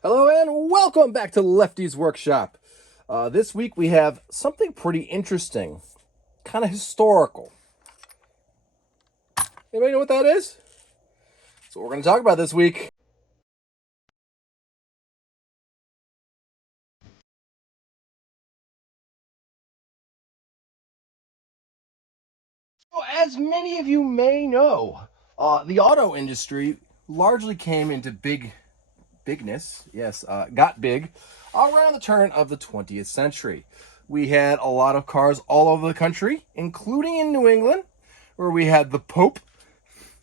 Hello and welcome back to Lefty's Workshop. This week we have something pretty interesting, kind of historical. Anybody know what that is? That's what we're going to talk about this week. So, as many of you may know, the auto industry largely came into bigness, yes, got big around the turn of the 20th century. We had a lot of cars all over the country, including in New England, where we had the Pope,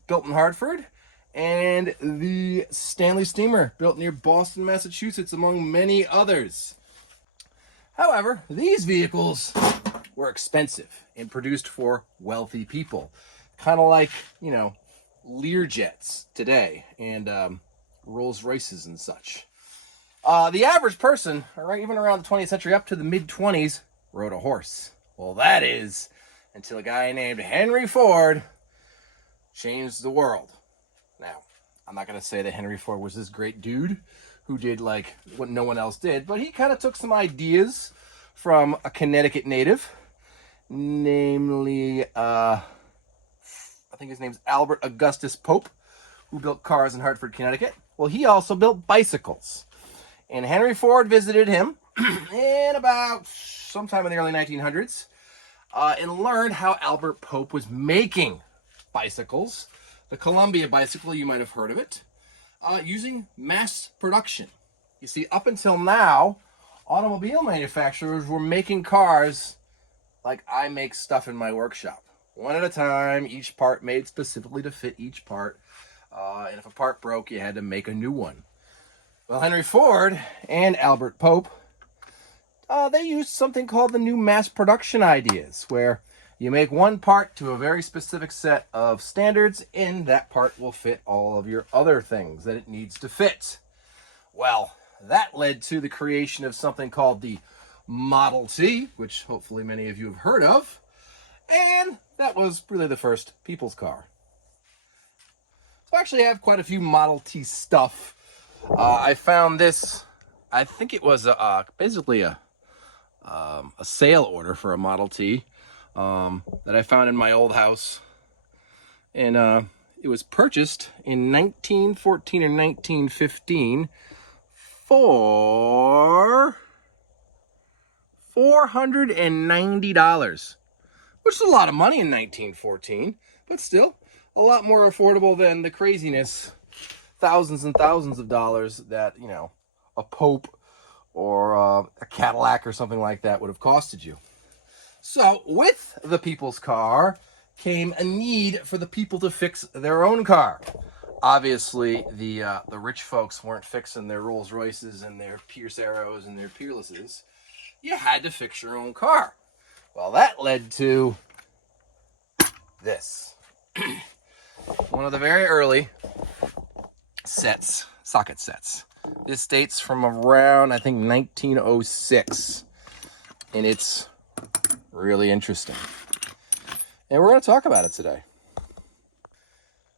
built in Hartford, and the Stanley Steamer, built near Boston, Massachusetts, among many others. However, these vehicles were expensive and produced for wealthy people, kind of like, Learjets today and Rolls Royces and such. The average person, even around the 20th century up to the mid-20s, rode a horse. Well, that is until a guy named Henry Ford changed the world. Now, I'm not going to say that Henry Ford was this great dude who did like what no one else did, but he kind of took some ideas from a Connecticut native, namely, I think his name's Albert Augustus Pope, who built cars in Hartford, Connecticut. Well, he also built bicycles. And Henry Ford visited him in about sometime in the early 1900s and learned how Albert Pope was making bicycles. The Columbia bicycle, you might have heard of it, using mass production. You see, up until now, automobile manufacturers were making cars like I make stuff in my workshop. One at a time, each part made specifically to fit each part. And if a part broke, you had to make a new one. Well, Henry Ford and Albert Pope, they used something called the new mass production ideas, where you make one part to a very specific set of standards, and that part will fit all of your other things that it needs to fit. Well, that led to the creation of something called the Model T, which hopefully many of you have heard of, and that was really the first people's car. So I actually have quite a few Model T stuff. I found this, I think it was basically a sale order for a Model T that I found in my old house. And it was purchased in 1914 or 1915 for $490, which is a lot of money in 1914, but still a lot more affordable than the craziness, thousands and thousands of dollars that, a Pope or a Cadillac or something like that would have costed you. So with the people's car came a need for the people to fix their own car. Obviously, the rich folks weren't fixing their Rolls Royces and their Pierce Arrows and their Peerlesses. You had to fix your own car. Well, that led to this. One of the very early socket sets. This dates from around, I think, 1906. And it's really interesting. And we're going to talk about it today.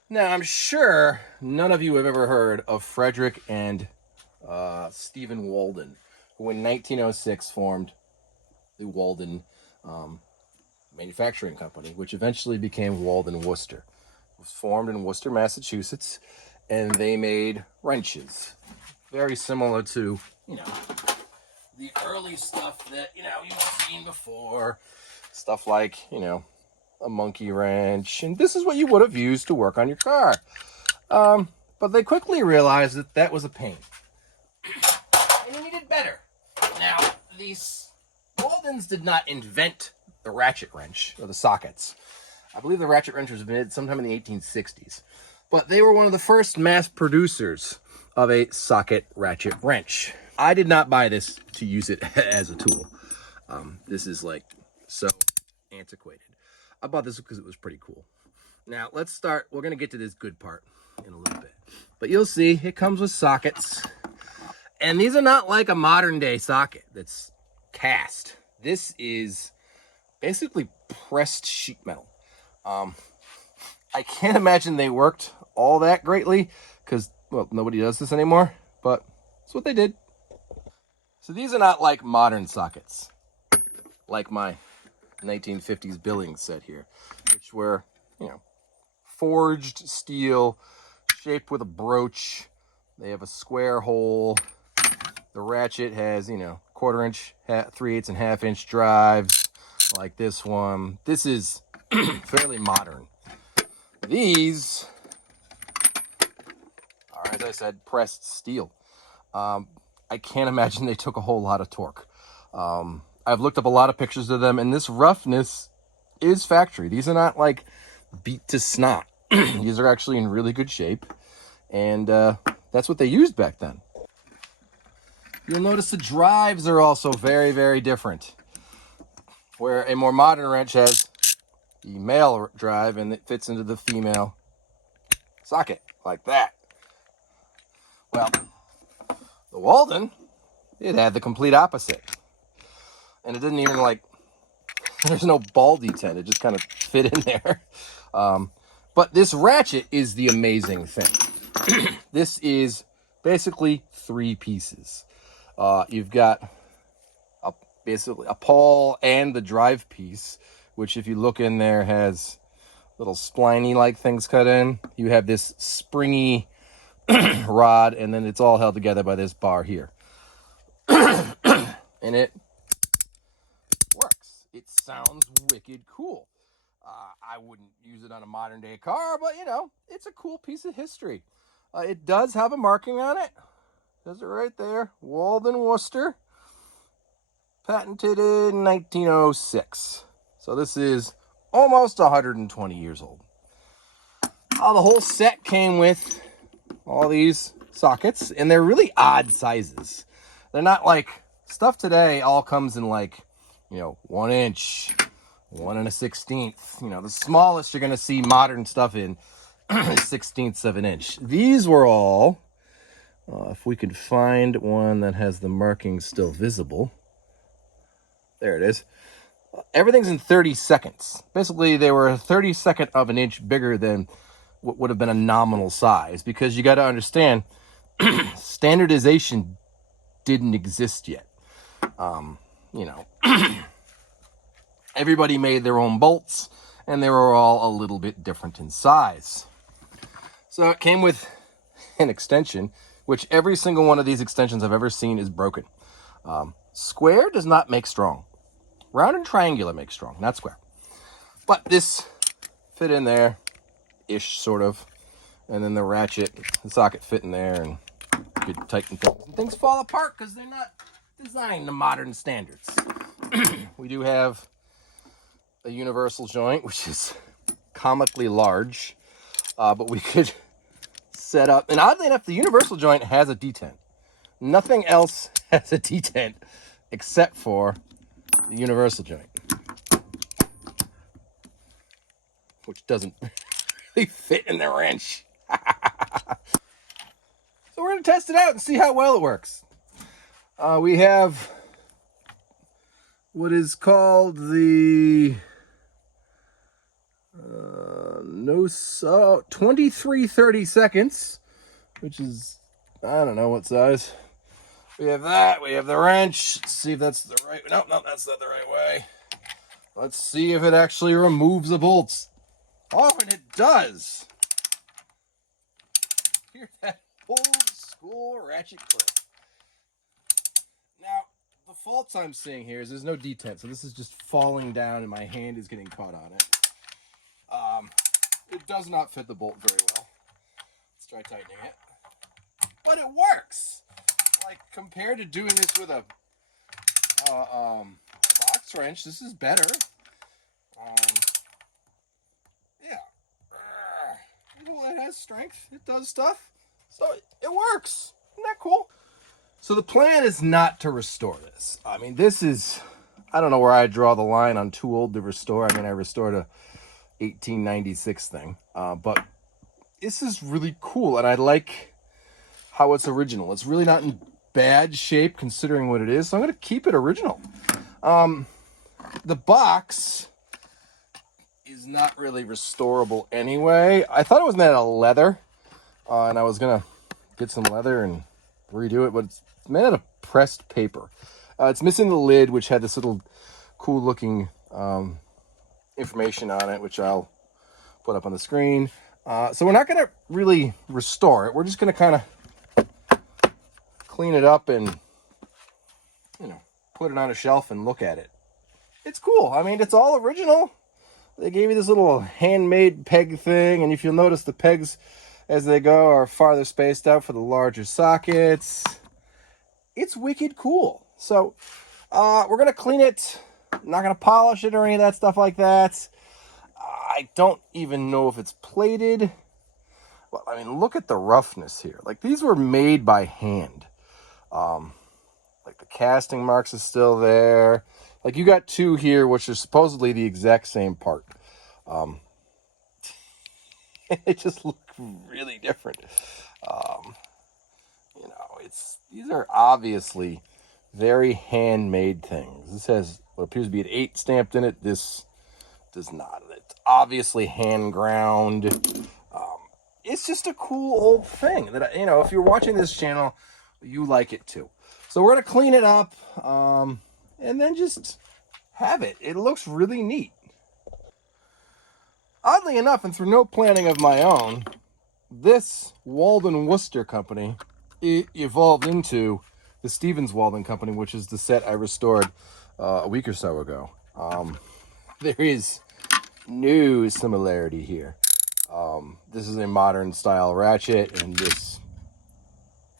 Now, I'm sure none of you have ever heard of Frederick and Stephen Walden, who in 1906 formed the Walden Manufacturing Company, which eventually became Walden-Worcester. It was formed in Worcester, Massachusetts, and they made wrenches. Very similar to, the early stuff that, you've seen before. Stuff like, a monkey wrench. And this is what you would have used to work on your car. But they quickly realized that that was a pain. And you needed better. Now, these Waldens did not invent the ratchet wrench or the sockets. I believe the ratchet wrench was invented sometime in the 1860s. But they were one of the first mass producers of a socket ratchet wrench. I did not buy this to use it as a tool. This is like so antiquated. I bought this because it was pretty cool. Now let's start. We're going to get to this good part in a little bit. But you'll see it comes with sockets. And these are not like a modern day socket that's cast. This is basically pressed sheet metal. I can't imagine they worked all that greatly because, well, nobody does this anymore. But That's what they did. So these are not like modern sockets, like my 1950s Billings set here, which were, you know, forged steel, shaped with a brooch. They have a square hole. The ratchet has, you know, 1/4 inch, 3/8 and 1/2 inch drives, like this one. This is fairly modern. These are, as I said, pressed steel. I can't imagine they took a whole lot of torque. I've looked up a lot of pictures of them, and this roughness is factory. These are not like beat to snot. These are actually in really good shape, and that's what they used back then. You'll notice the drives are also very, very different. Where a more modern wrench has the male drive and it fits into the female socket like that. Well, the Walden, it had the complete opposite. And it didn't even like, there's no ball detent. It just kind of fit in there. But this ratchet is the amazing thing. This is basically 3 pieces. You've got basically a pawl and the drive piece, which if you look in there has little spliney like things cut in. You have this springy rod, and then it's all held together by this bar here. And it works. It sounds wicked cool. I wouldn't use it on a modern day car, but you know, it's a cool piece of history. It does have a marking on it. Does it right there. Walden-Worcester. Patented in 1906. So this is almost 120 years old. The whole set came with all these sockets, and they're really odd sizes. They're not like stuff today all comes in like, you know, 1 inch, 1 1/16. You know, the smallest you're going to see modern stuff in is 1/16 of an inch. These were all, if we could find one that has the markings still visible. There it is. Everything's in 30 seconds. Basically, they were a 32nd of an inch bigger than what would have been a nominal size, because you got to understand, standardization didn't exist yet. You know, everybody made their own bolts, and they were all a little bit different in size. So it came with an extension, which every single one of these extensions I've ever seen is broken. Square does not make strong. Round and triangular make strong, not square. But this fit in there, ish, sort of. And then the ratchet, the socket fit in there, and you could tighten things. And things fall apart because they're not designed to modern standards. We do have a universal joint, which is comically large. But we could set up, and oddly enough, the universal joint has a detent. Nothing else has a detent except for the universal joint, which doesn't really fit in the wrench. So we're going to test it out and see how well it works. We have what is called the 2330 seconds, which is, I don't know what size. We have that. We have the wrench. Let's see if that's the right. No, that's not the right way. Let's see if it actually removes the bolts. Oh, and it does. Hear that old school ratchet clip. Now, the faults I'm seeing here is there's no detent, so this is just falling down, and my hand is getting caught on it. It does not fit the bolt very well. Let's try tightening it. But it works. Like, compared to doing this with a box wrench, this is better. Yeah. It has strength. It does stuff. So it works. Isn't that cool? So the plan is not to restore this. I mean, this is, I don't know where I draw the line on too old to restore. I mean, I restored a 1896 thing. But this is really cool, and I like how it's original. It's really not in bad shape considering what it is, so I'm going to keep it original. The box is not really restorable anyway. I thought it was made out of leather, and I was going to get some leather and redo it, but it's made out of pressed paper. It's missing the lid, which had this little cool looking information on it, which I'll put up on the screen. So we're not going to really restore it. We're just going to kind of clean it up and, put it on a shelf and look at it. It's cool. I mean, it's all original. They gave you this little handmade peg thing, and if you'll notice, the pegs as they go are farther spaced out for the larger sockets. It's wicked cool. So we're going to clean it. I'm not going to polish it or any of that stuff like that. I don't even know if it's plated. Well, I mean, look at the roughness here. Like, these were made by hand. Like, the casting marks is still there. Like, you got two here, which are supposedly the exact same part. They just look really different. These are obviously very handmade things. This has what appears to be an 8 stamped in it. This does not. It's obviously hand ground. It's just a cool old thing that, if you're watching this channel, you like it too. So we're going to clean it up and then just have it. It looks really neat. Oddly enough, and through no planning of my own, this Walden-Worcester company evolved into the Stevens Walden company, which is the set I restored a week or so ago. There is no similarity here. This is a modern style ratchet, and this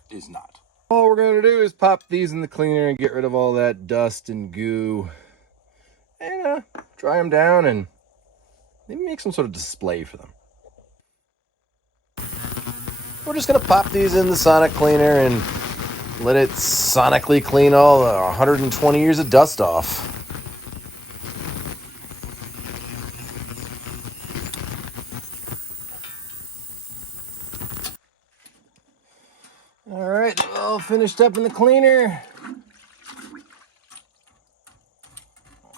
is not. All we're going to do is pop these in the cleaner and get rid of all that dust and goo, and dry them down and maybe make some sort of display for them. We're just going to pop these in the sonic cleaner and let it sonically clean all the 120 years of dust off. All right, all finished up in the cleaner.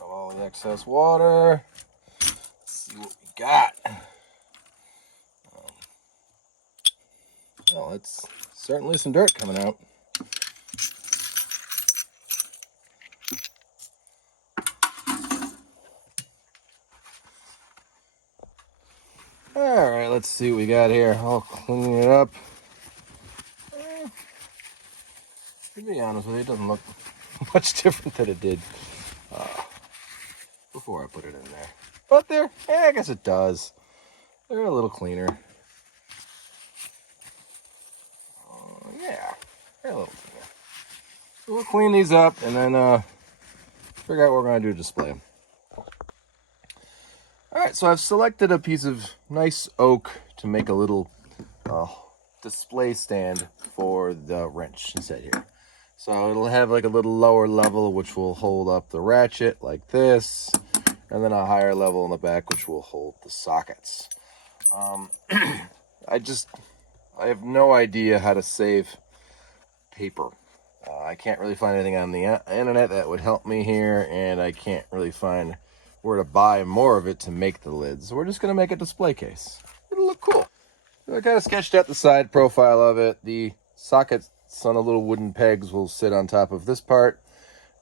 All the excess water. Let's see what we got. Well, it's certainly some dirt coming out. All right, let's see what we got here. I'll clean it up. To be honest with you, it doesn't look much different than it did before I put it in there. But I guess it does. They're a little cleaner. Yeah, they're a little cleaner. So we'll clean these up and then figure out what we're going to do to display them. All right, so I've selected a piece of nice oak to make a little display stand for the wrench set here. So it'll have like a little lower level which will hold up the ratchet like this, and then a higher level in the back which will hold the sockets. I have no idea how to save paper. I can't really find anything on the internet that would help me here, and I can't really find where to buy more of it to make the lids. So we're just going to make a display case. It'll look cool. So I kind of sketched out the side profile of it. The sockets on the little wooden pegs will sit on top of this part.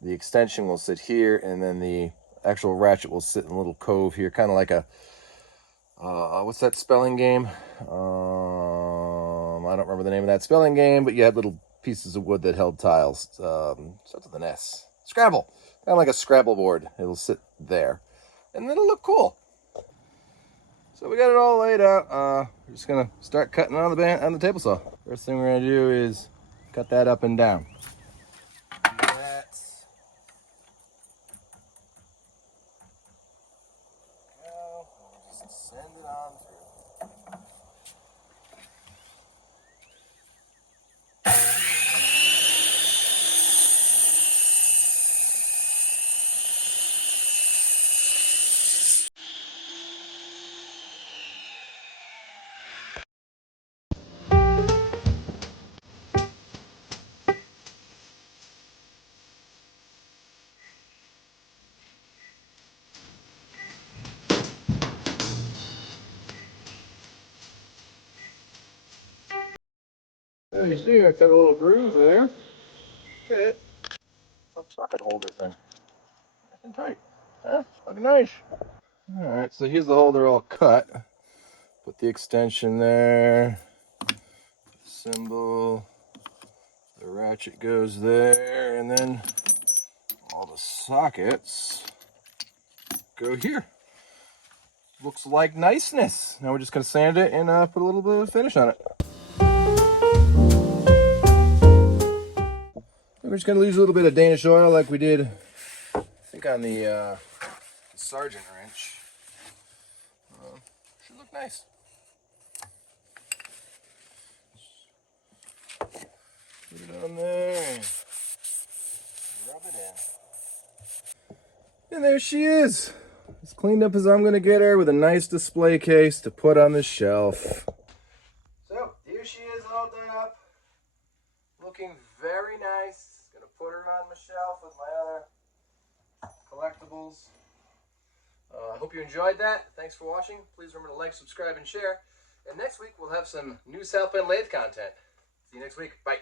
The extension will sit here, and then the actual ratchet will sit in a little cove here, kind of like a what's that spelling game? I don't remember the name of that spelling game, but you had little pieces of wood that held tiles. Starts with an S. Scrabble. Kind of like a Scrabble board. It'll sit there, and it'll look cool. So we got it all laid out. We're just gonna start cutting on the table saw. First thing we're gonna do is cut that up and down. Do that. Go. Just send it on through. You see, I got a little groove there. Okay. Socket holder thing. Nice and tight. Huh? Looking nice. Alright, so here's the holder all cut. Put the extension there. Symbol. The ratchet goes there, and then all the sockets go here. Looks like niceness. Now we're just going to sand it and put a little bit of finish on it. We're just going to use a little bit of Danish oil like we did, I think, on the Sargent wrench. Should look nice. Put it on there and rub it in. And there she is. As cleaned up as I'm going to get her, with a nice display case to put on the shelf. So here she is, all done up. Looking very nice. Gonna put her on my shelf with my other collectibles. I hope you enjoyed that. Thanks for watching. Please remember to like, subscribe, and share. And next week we'll have some new South Bend lathe content. See you next week. Bye.